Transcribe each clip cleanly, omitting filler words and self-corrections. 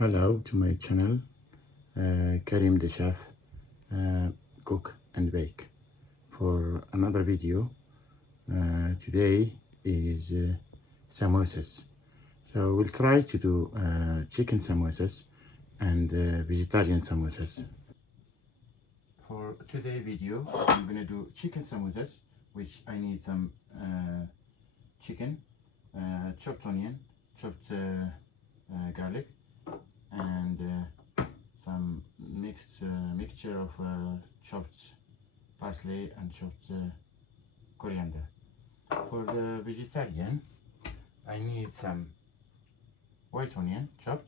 Hello to my channel, Karim the chef, cook and bake. For another video, today is samosas. So we'll try to do chicken samosas and vegetarian samosas. For today's video, I'm gonna do chicken samosas, which I need some chicken, chopped onion, chopped garlic, and some mixture of chopped parsley and chopped coriander. For the vegetarian, I need some white onion chopped,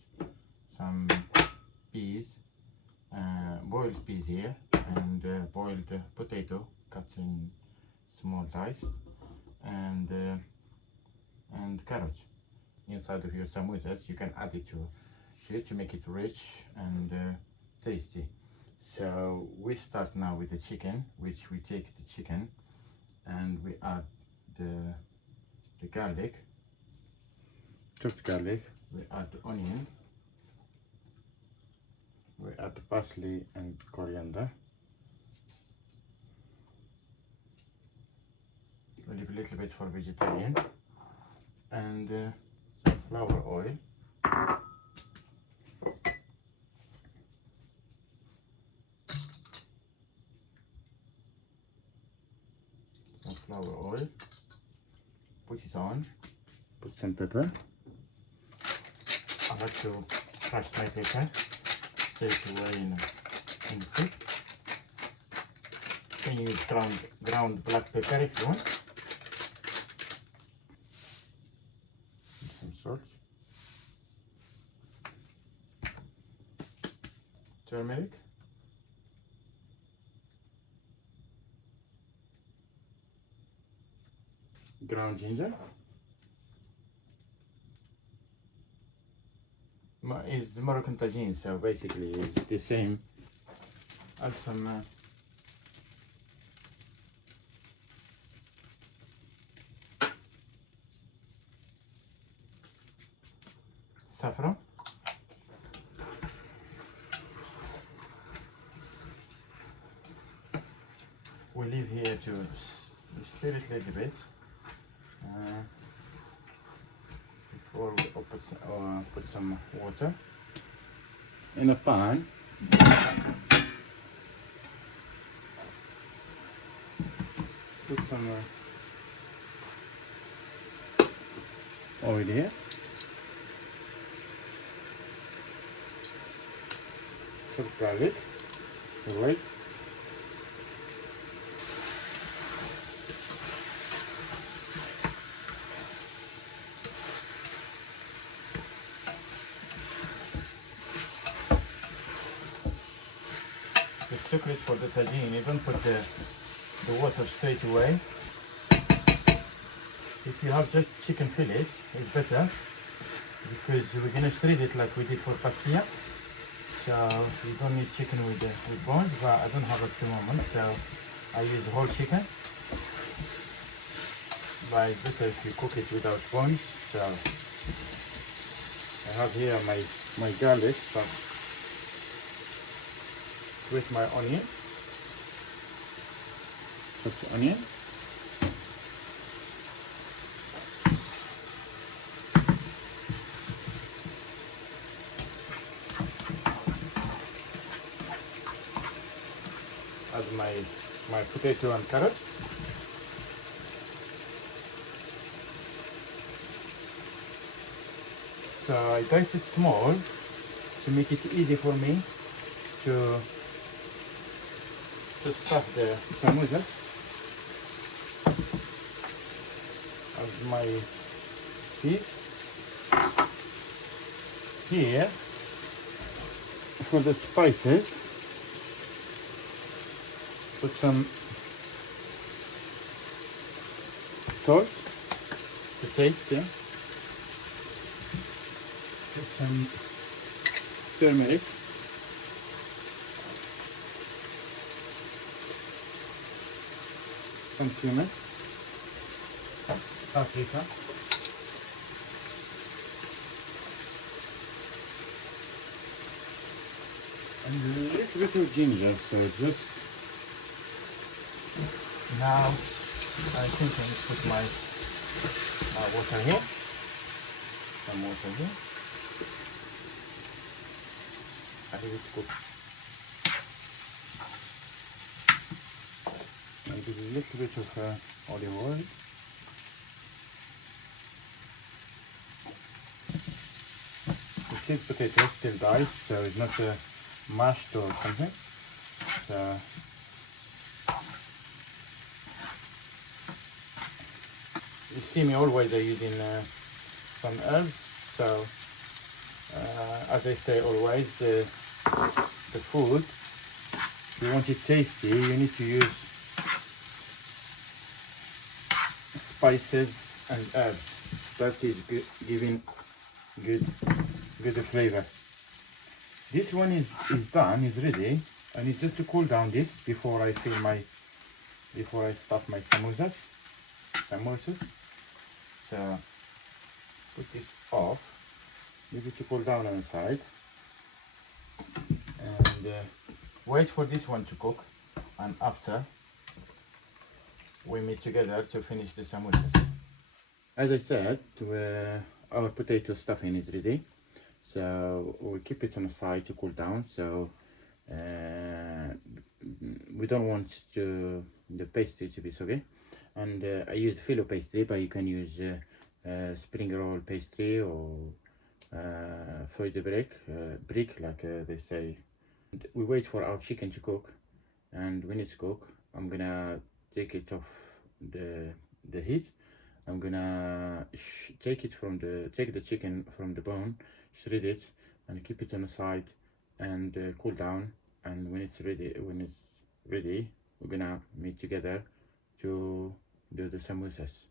some peas, boiled peas here, and boiled potato cut in small dice, and carrots. Inside of your samosas, you can add it to make it rich and tasty. So we start now with the chicken, which we take the chicken and we add the garlic, chopped garlic, we add the onion, we add the parsley and coriander. We leave a little bit for vegetarian, and sunflower oil, put it on, put some pepper. I like to crush my pepper straight away in the food. You can use ground black pepper if you want. Some salt, turmeric, ground ginger. It's Moroccan tagine, so basically it's the same. Add some saffron, we leave here to stir it a little bit before we put some water in a pan. Put some oil here. Chopped garlic, right? The secret for the tagine, you don't put the water straight away. If you have just chicken fillets, it's better because we're gonna shred it like we did for pastilla. So you don't need chicken with bones, but I don't have at the moment, so I use whole chicken. But it's better if you cook it without bones. So I have here my garlic, but with my onion, chopped onion, add my potato and carrot. So I dice it small to make it easy for me to stuff the samosas. Add my peas. Here, for the spices, put some salt to taste, yeah. Put some turmeric, some cumin, paprika, And a little bit of ginger, so just now I think I put my water here, some water here. I leave it cook. Maybe a little bit of olive oil. The sweet potato is still diced, so it's not mashed or something. So you see me always using some herbs. So as I say always, the food, if you want it tasty, you need to use spices and herbs. That is giving good flavor. This one is done, is ready. I need just to cool down this before I stuff my samosas. So put this off, leave it to cool down on the side, and wait for this one to cook, and after we meet together to finish the samosas. As I said, our potato stuffing is ready, so we keep it on the side to cool down. So we don't want the pastry to be soggy, and I use filo pastry, but you can use spring roll pastry or feuille de brick, like they say. And we wait for our chicken to cook, and when it's cooked, I'm gonna take it off the heat. I'm gonna take the chicken from the bone, shred it, and keep it on the side and cool down. And when it's ready, we're gonna meet together to do the samosas.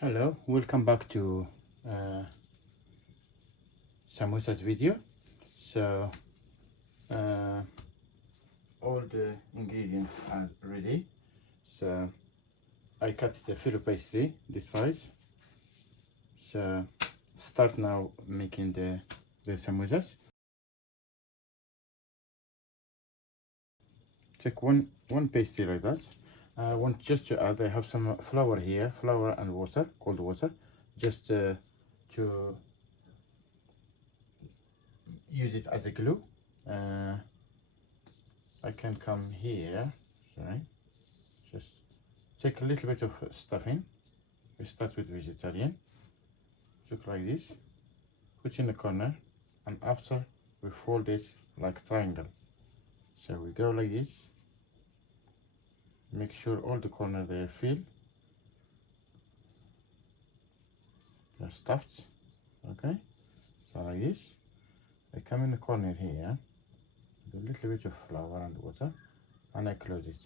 Hello, welcome back to samosas video. So all the ingredients are ready. So I cut the filo pastry this size. So start now making the samosas. Take one pastry like that. I want just to add, I have some flour here, flour and water, cold water, just to use it as a glue. I can come here, sorry, just take a little bit of stuffing. We start with vegetarian, look like this, put in the corner, and after we fold it like triangle. So we go like this, make sure all the corners they fill, they're stuffed, okay? So like this, I come in the corner here, a little bit of flour and water, and I close it.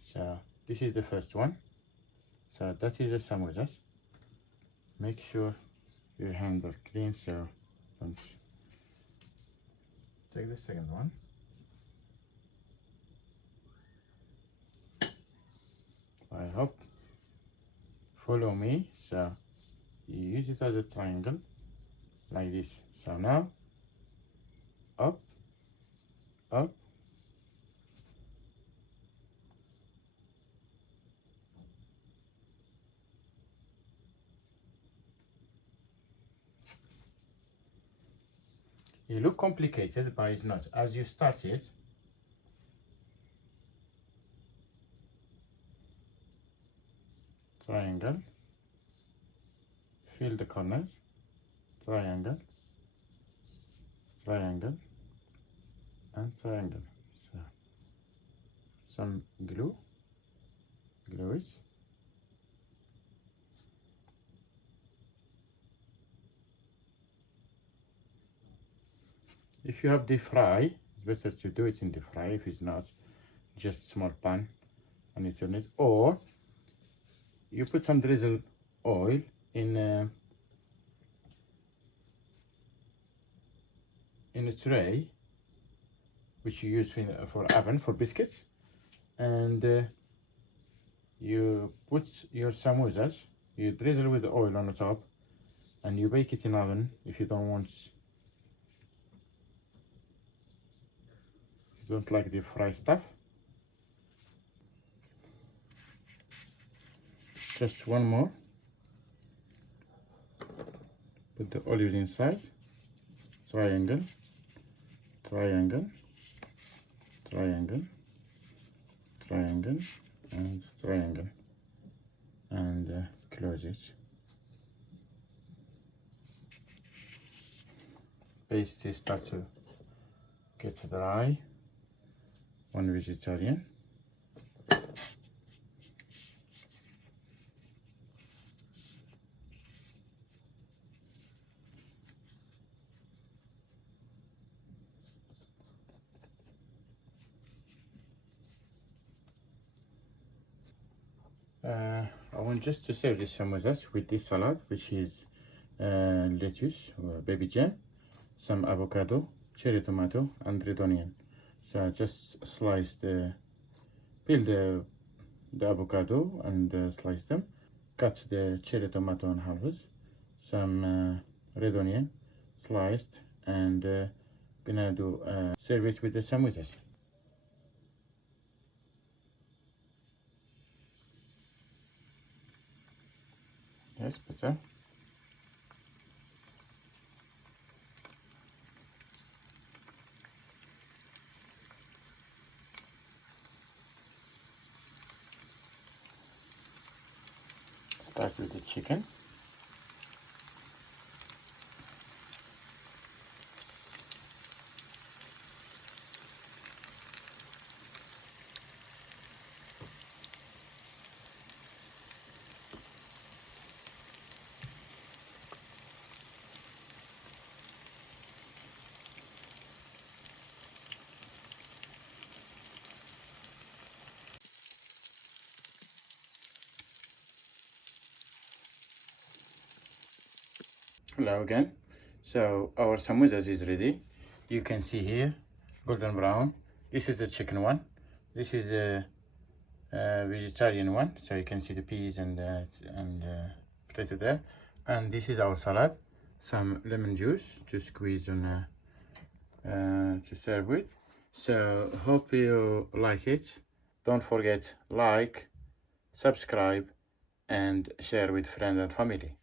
So this is the first one. So that is the samosas. Make sure your hands are clean, so don't. Take the second one. I hope follow me. So you use it as a triangle like this. So now up, up, it looks complicated, but it's not. As you start it, triangle, fill the corners, triangle, triangle, and triangle. So some glue it. If you have deep fry, it's better to do it in deep fry. If it's not, just small pan and you turn it, or you put some drizzle oil in a tray which you use for oven for biscuits, and you put your samosas You drizzle with the oil on the top, and you bake it in oven if you don't like the fried stuff. Just one more. Put the olives inside. Triangle, triangle, triangle, triangle, and triangle, and close it. Paste start to get dry. One vegetarian. I want just to serve this samosas with this salad, which is lettuce or baby jam, some avocado, cherry tomato, and red onion. So I just peel the avocado and slice them. Cut the cherry tomato in halves, some red onion sliced, and gonna serve it with the samosas. Yes, better. Start with the chicken. Hello again. So our samosas is ready. You can see here golden brown. This is the chicken one. This is a vegetarian one, so you can see the peas and potato there. And this is our salad. Some lemon juice to squeeze on to serve with. So hope you like it. Don't forget like, subscribe, and share with friends and family.